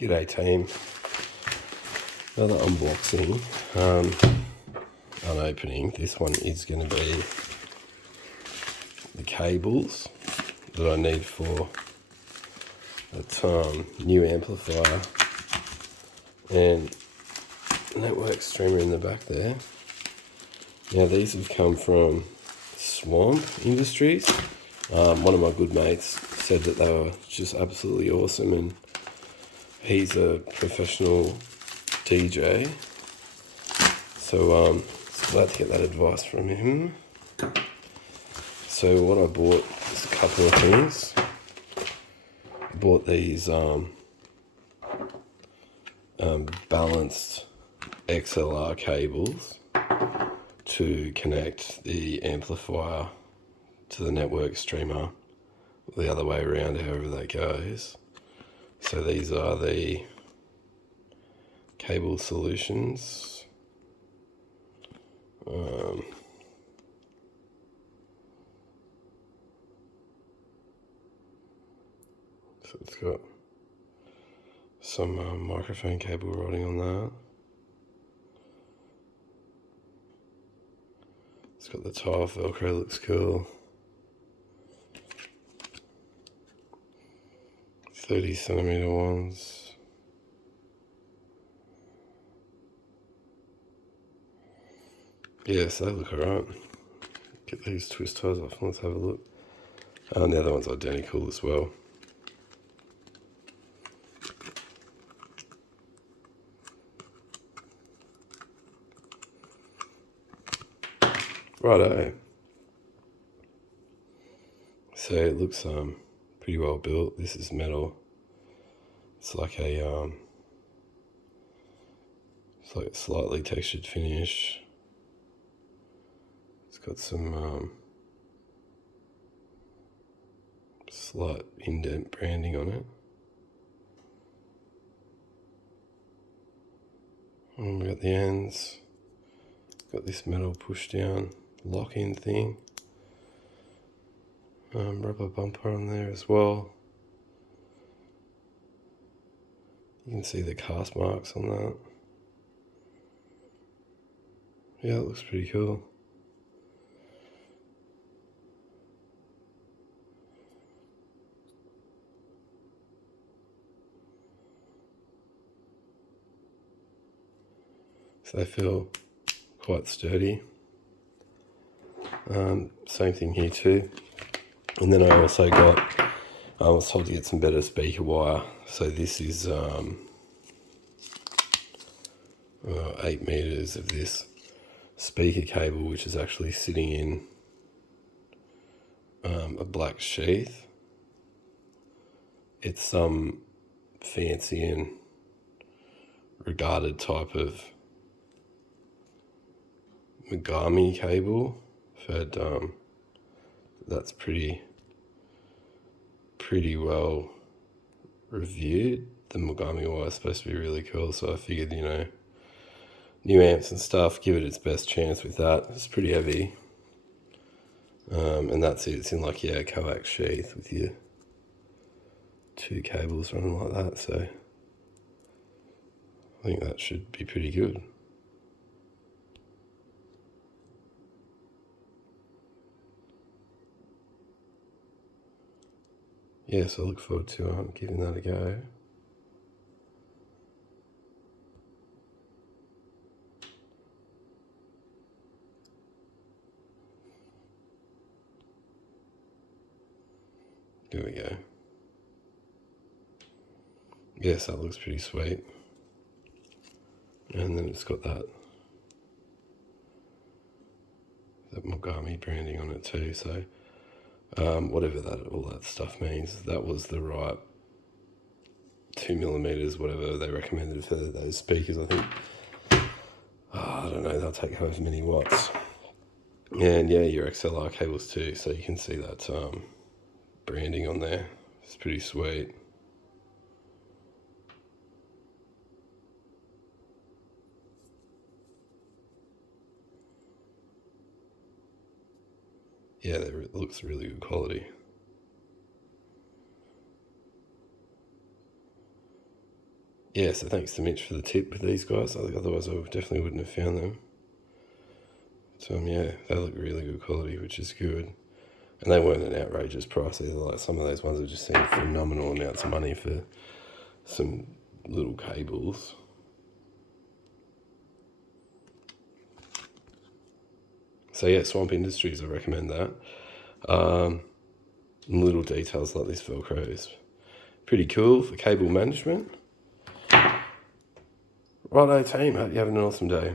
G'day team. Another unboxing, unopening. This one is going to be the cables that I need for that new amplifier and network streamer in the back there. Now these have come from Swamp Industries. One of my good mates said that they were just absolutely awesome, and he's a professional DJ, so glad to get that advice from him. So what I bought is a couple of things. I bought these balanced XLR cables to connect the amplifier to the network streamer, the other way around, however that goes. So these are the cable solutions. So it's got some microphone cable routing on that. It's got the tile Velcro, looks cool. 30cm ones. Yes, they look alright. Get these twist ties off and let's have a look. And the other one's identical as well. Righto. So it looks pretty well built. This is metal. It's like a slightly textured finish. It's got some slight indent branding on it. And we've got the ends. Got this metal push down lock-in thing. Rubber bumper on there as well. You can see the cast marks on that. Yeah, it looks pretty cool. So they feel quite sturdy. Same thing here too. And then I also I was told to get some better speaker wire. So this is 8 meters of this speaker cable, which is actually sitting in a black sheath. It's some fancy and regarded type of Mogami cable. I've heard that's pretty well reviewed. The Mogami wire is supposed to be really cool, so I figured, new amps and stuff, give it its best chance with that. It's pretty heavy. And that's it. It's in a coax sheath with your 2 cables running like that, so I think that should be pretty good. Yeah, so I look forward to giving that a go. There we go. Yes, that looks pretty sweet. And then it's got that Mogami branding on it too, so whatever all that stuff means, that was the right 2mm, whatever they recommended for those speakers. I think, I don't know, they'll take however many watts. And yeah, your XLR cables too, so you can see that branding on there. It's pretty sweet. Yeah, it looks really good quality. yeah, so thanks to Mitch for the tip with these guys. Otherwise, I definitely wouldn't have found them. So yeah, they look really good quality, which is good. And they weren't an outrageous price either. Like some of those ones have just seemed phenomenal amounts of money for some little cables. So yeah, Swamp Industries, I recommend that. Little details like this Velcro is pretty cool for cable management. Righto team, hope you have an awesome day.